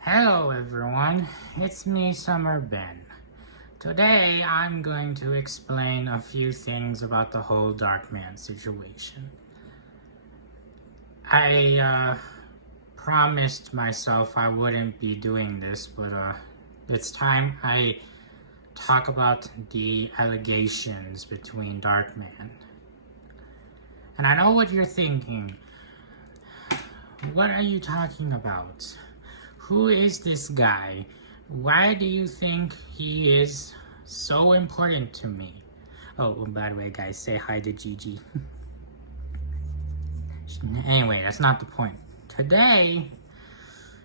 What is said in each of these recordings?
Hello everyone, it's me, Summer Ben. Today I'm going to explain a few things about the whole darkman situation. I promised myself I wouldn't be doing this, but it's time I talk about the allegations between Darkman. And I know what you're thinking. What are you talking about? Who is this guy? Why do you think he is so important to me? Oh, by the way, guys, say hi to Gigi. Anyway, that's not the point. Today,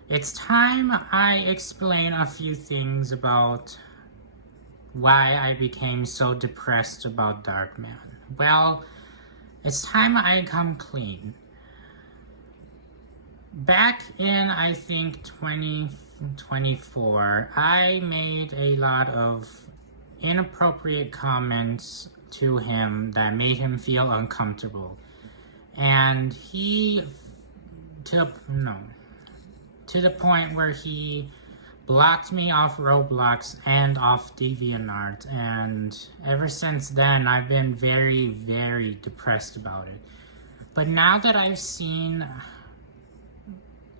it's time I explain a few things about why I became so depressed about Darkman. Well, it's time I come clean. Back in, I think, 2024, I made a lot of inappropriate comments to him that made him feel uncomfortable. And to the point where he blocked me off Roblox and off DeviantArt. And ever since then, I've been very, very depressed about it. But now that I've seen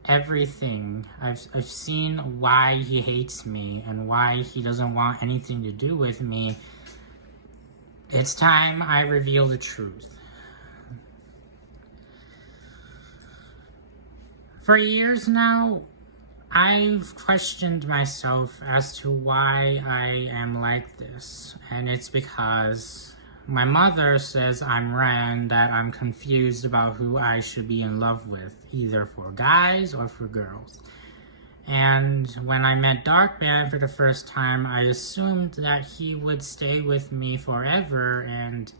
everything, I've seen why he hates me and why he doesn't want anything to do with me, it's time I reveal the truth. For years now, I've questioned myself as to why I am like this, and it's because my mother says I'm ran, that I'm confused about who I should be in love with, either for guys or for girls. And when I met Darkman for the first time, I assumed that he would stay with me forever and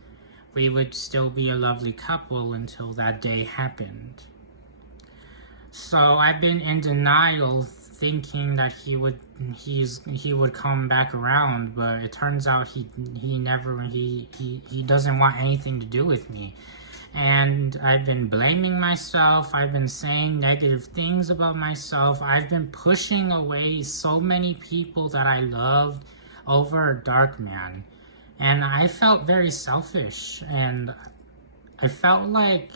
we would still be a lovely couple until that day happened. So I've been in denial, thinking that he would come back around, but it turns out he doesn't want anything to do with me. And I've been blaming myself, I've been saying negative things about myself, I've been pushing away so many people that I loved over Darkman. And I felt very selfish, and I felt like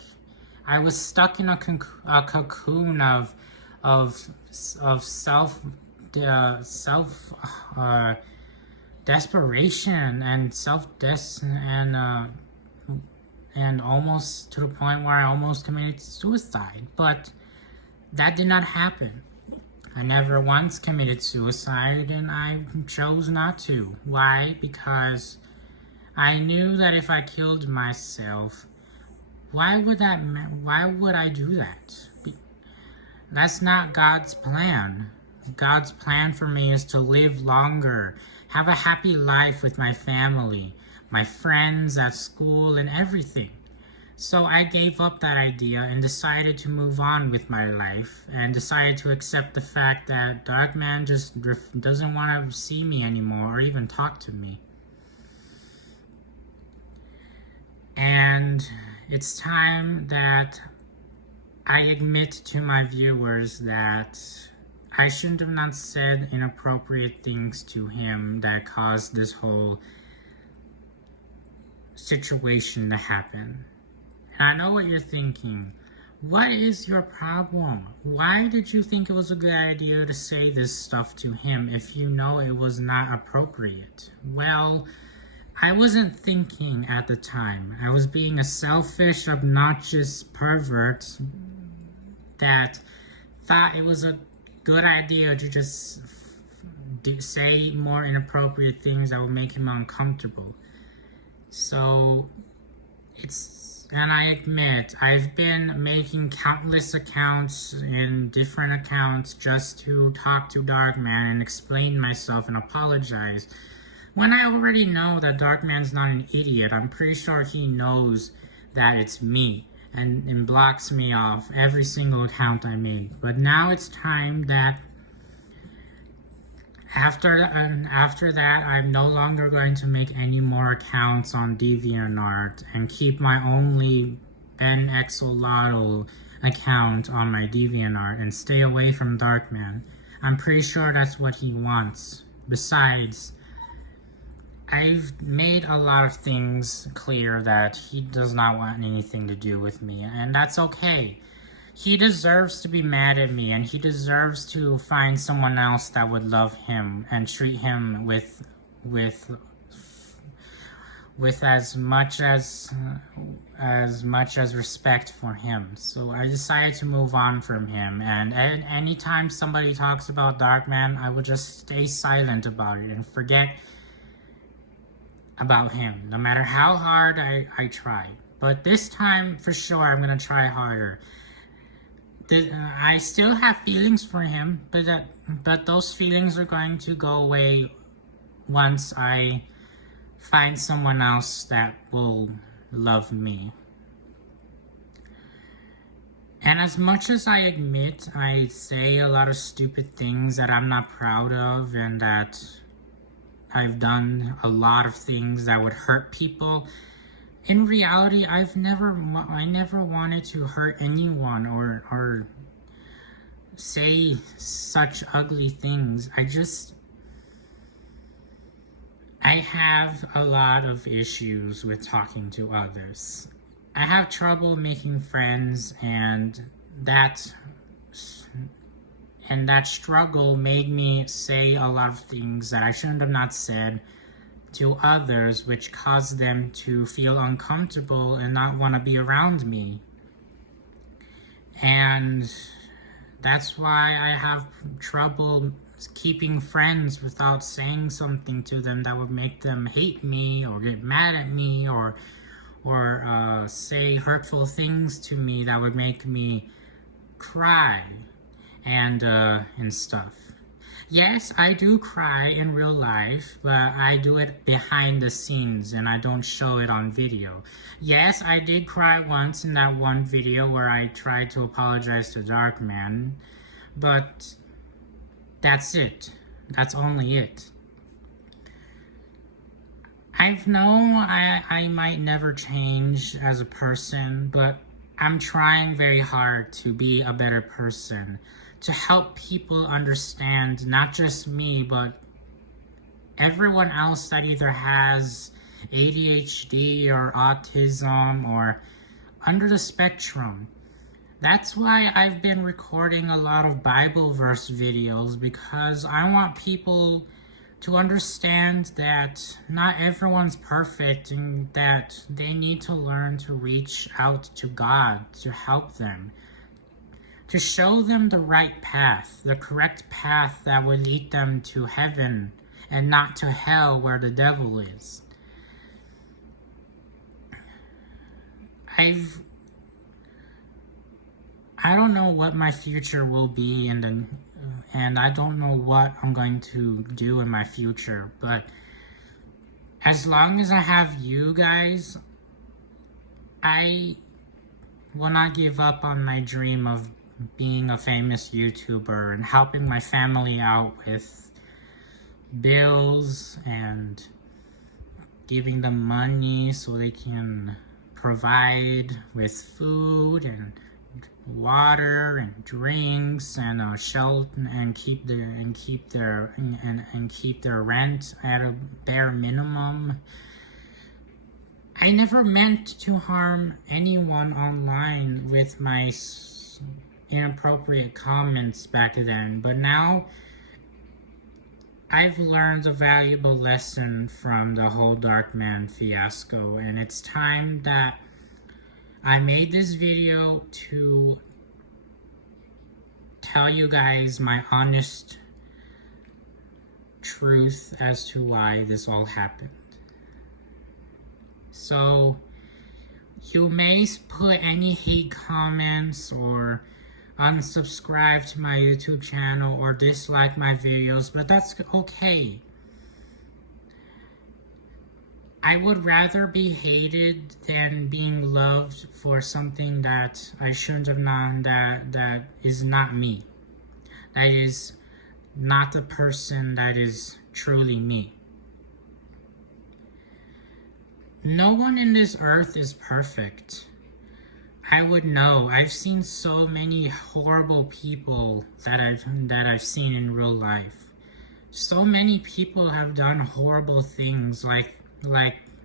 I was stuck in a cocoon of self desperation and and almost to the point where I almost committed suicide. But that did not happen. I never once committed suicide, and I chose not to. Why? Because I knew that if I killed myself, why would I do that? That's not God's plan. God's plan for me is to live longer, have a happy life with my family, my friends at school, and everything. So I gave up that idea and decided to move on with my life, and decided to accept the fact that Darkman just doesn't want to see me anymore or even talk to me. And it's time that I admit to my viewers that I shouldn't have not said inappropriate things to him that caused this whole situation to happen. And I know what you're thinking. What is your problem? Why did you think it was a good idea to say this stuff to him if you know it was not appropriate? Well, I wasn't thinking at the time. I was being a selfish, obnoxious pervert that thought it was a good idea to just say more inappropriate things that would make him uncomfortable. So, and I admit, I've been making countless accounts in different accounts just to talk to Darkman and explain myself and apologize. When I already know that Darkman's not an idiot, I'm pretty sure he knows that it's me and blocks me off every single account I make. But now it's time that after that, I'm no longer going to make any more accounts on DeviantArt and keep my only Ben Exolotl account on my DeviantArt and stay away from Darkman. I'm pretty sure that's what he wants. Besides, I've made a lot of things clear that he does not want anything to do with me, and that's okay. He deserves to be mad at me, and he deserves to find someone else that would love him and treat him with as much as respect for him. So I decided to move on from him, and anytime somebody talks about Darkman, I will just stay silent about it and forget about him, no matter how hard I try. But this time, for sure, I'm gonna try harder. I still have feelings for him, but those feelings are going to go away once I find someone else that will love me. And as much as I admit I say a lot of stupid things that I'm not proud of, and that I've done a lot of things that would hurt people, in reality, I never wanted to hurt anyone or say such ugly things. I have a lot of issues with talking to others. I have trouble making friends, and that struggle made me say a lot of things that I shouldn't have not said to others, which caused them to feel uncomfortable and not want to be around me. And that's why I have trouble keeping friends without saying something to them that would make them hate me or get mad at me or say hurtful things to me that would make me cry and stuff. Yes, I do cry in real life, but I do it behind the scenes and I don't show it on video. Yes, I did cry once in that one video where I tried to apologize to Darkman, but that's it. That's only it. I know I might never change as a person, but I'm trying very hard to be a better person, to help people understand, not just me, but everyone else that either has ADHD or autism or under the spectrum. That's why I've been recording a lot of Bible verse videos, because I want people to understand that not everyone's perfect and that they need to learn to reach out to God to help them, to show them the right path, the correct path that will lead them to heaven and not to hell where the devil is. I don't know what my future will be, and I don't know what I'm going to do in my future, but as long as I have you guys, I will not give up on my dream of being a famous YouTuber and helping my family out with bills and giving them money so they can provide with food and water and drinks and shelter, and keep their rent at a bare minimum. I never meant to harm anyone online with my inappropriate comments back then, but now I've learned a valuable lesson from the whole Darkman fiasco, and it's time that I made this video to tell you guys my honest truth as to why this all happened. So, you may put any hate comments or unsubscribe to my YouTube channel or dislike my videos, but that's okay. I would rather be hated than being loved for something that I shouldn't have known, that is not me. That is not the person that is truly me. No one in this earth is perfect. I would know. I've seen so many horrible people that I've seen in real life. So many people have done horrible things, like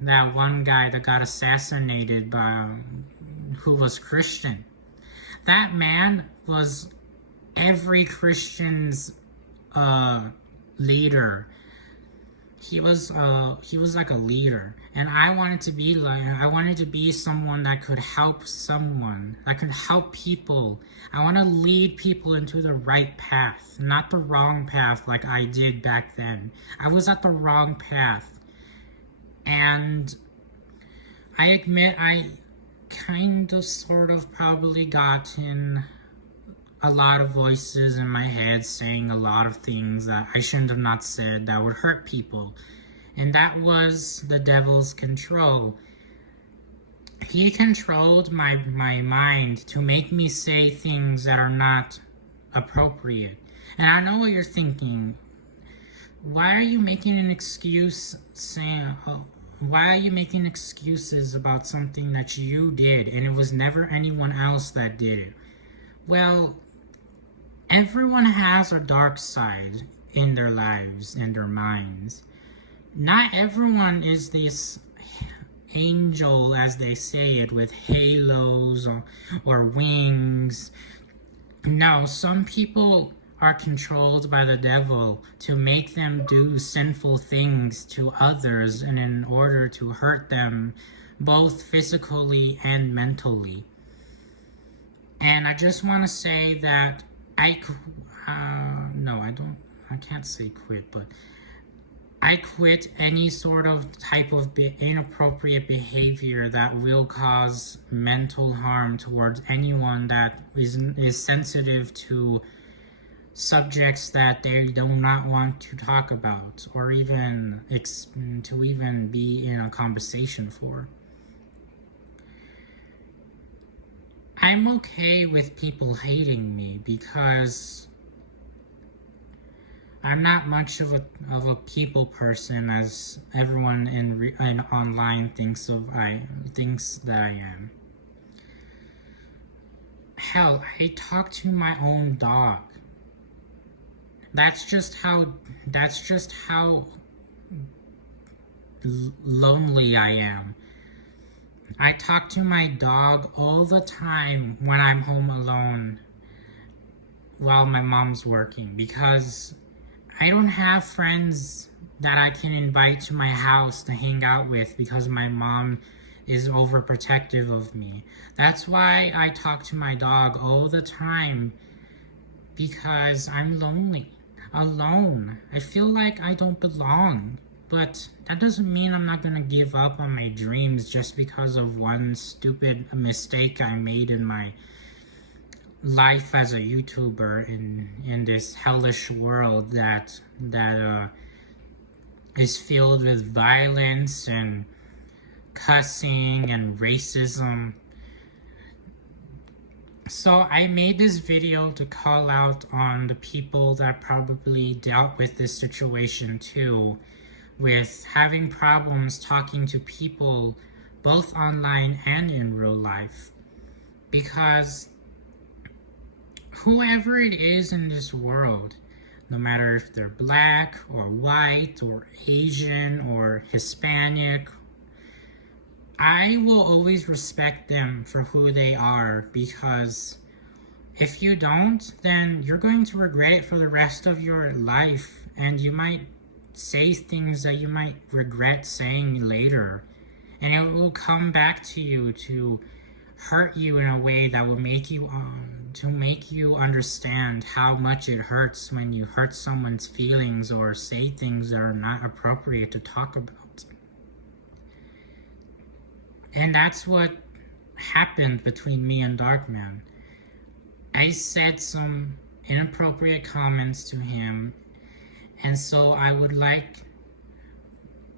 that one guy that got assassinated by who was Christian. That man was every Christian's leader. He was like a leader, and I wanted to be someone that could help someone, that could help people. I want to lead people into the right path, not the wrong path like I did back then. I was at the wrong path, and I admit I kind of sort of probably got in a lot of voices in my head saying a lot of things that I shouldn't have not said that would hurt people. And that was the devil's control. He controlled my mind to make me say things that are not appropriate. And I know what you're thinking. Why are you making an excuse saying, why are you making excuses about something that you did and it was never anyone else that did it? Well, everyone has a dark side in their lives, in their minds. Not everyone is this angel, as they say it, with halos or wings. No, some people are controlled by the devil to make them do sinful things to others and in order to hurt them both physically and mentally. And I just want to say that I can't say quit, but I quit any sort of type of inappropriate behavior that will cause mental harm towards anyone that is sensitive to subjects that they do not want to talk about or even to even be in a conversation for. I'm okay with people hating me because I'm not much of a people person as everyone in online thinks that I am. Hell, I talk to my own dog. That's just how lonely I am. I talk to my dog all the time when I'm home alone while my mom's working because I don't have friends that I can invite to my house to hang out with because my mom is overprotective of me. That's why I talk to my dog all the time, because I'm lonely, alone. I feel like I don't belong. But that doesn't mean I'm not gonna give up on my dreams just because of one stupid mistake I made in my life as a YouTuber in this hellish world that is filled with violence and cussing and racism. So I made this video to call out on the people that probably dealt with this situation too, with having problems talking to people both online and in real life. Because whoever it is in this world, no matter if they're black or white or Asian or Hispanic, I will always respect them for who they are, because if you don't, then you're going to regret it for the rest of your life, and you might say things that you might regret saying later, and it will come back to you to hurt you in a way that will make you understand how much it hurts when you hurt someone's feelings or say things that are not appropriate to talk about. And that's what happened between me and Darkman. I said some inappropriate comments to him. And so I would like,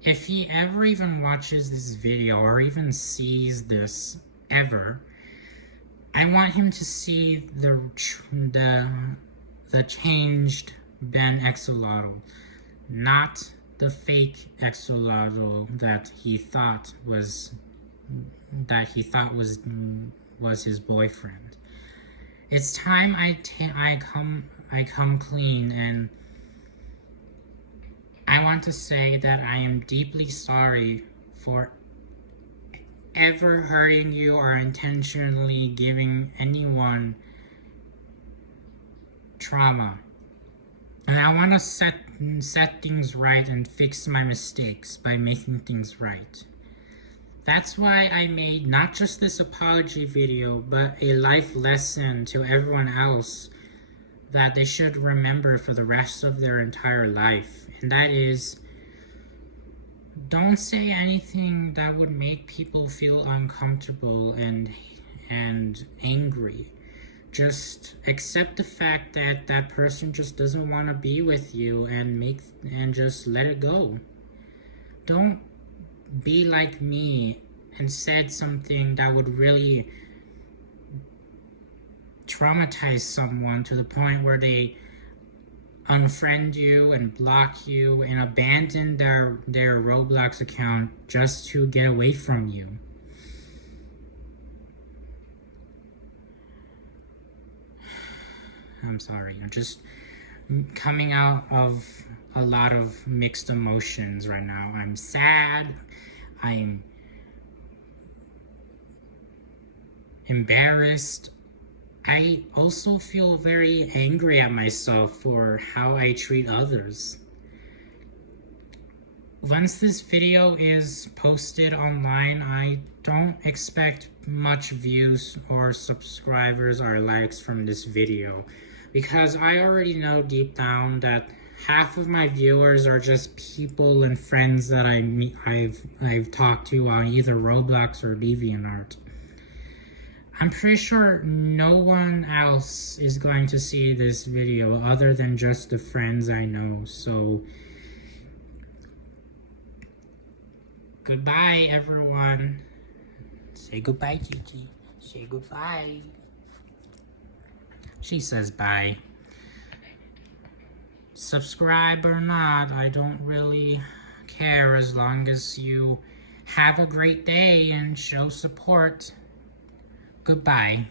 if he ever even watches this video or even sees this ever, I want him to see the changed Ben Exolotl, not the fake Exolotl that he thought was was his boyfriend. It's time I come clean, and I want to say that I am deeply sorry for ever hurting you or intentionally giving anyone trauma. And I want to set things right and fix my mistakes by making things right. That's why I made not just this apology video, but a life lesson to everyone else that they should remember for the rest of their entire life. And that is, don't say anything that would make people feel uncomfortable and angry. Just accept the fact that that person just doesn't want to be with you, and just let it go. Don't be like me and said something that would really traumatize someone to the point where they unfriend you and block you and abandon their Roblox account just to get away from you. I'm sorry, I'm just coming out of a lot of mixed emotions right now. I'm sad, I'm embarrassed. I also feel very angry at myself for how I treat others. Once this video is posted online, I don't expect much views or subscribers or likes from this video, because I already know deep down that half of my viewers are just people and friends that I've talked to on either Roblox or DeviantArt. I'm pretty sure no one else is going to see this video other than just the friends I know. So, goodbye, everyone. Say goodbye, Gigi. Say goodbye. She says bye. Subscribe or not, I don't really care, as long as you have a great day and show support. Goodbye.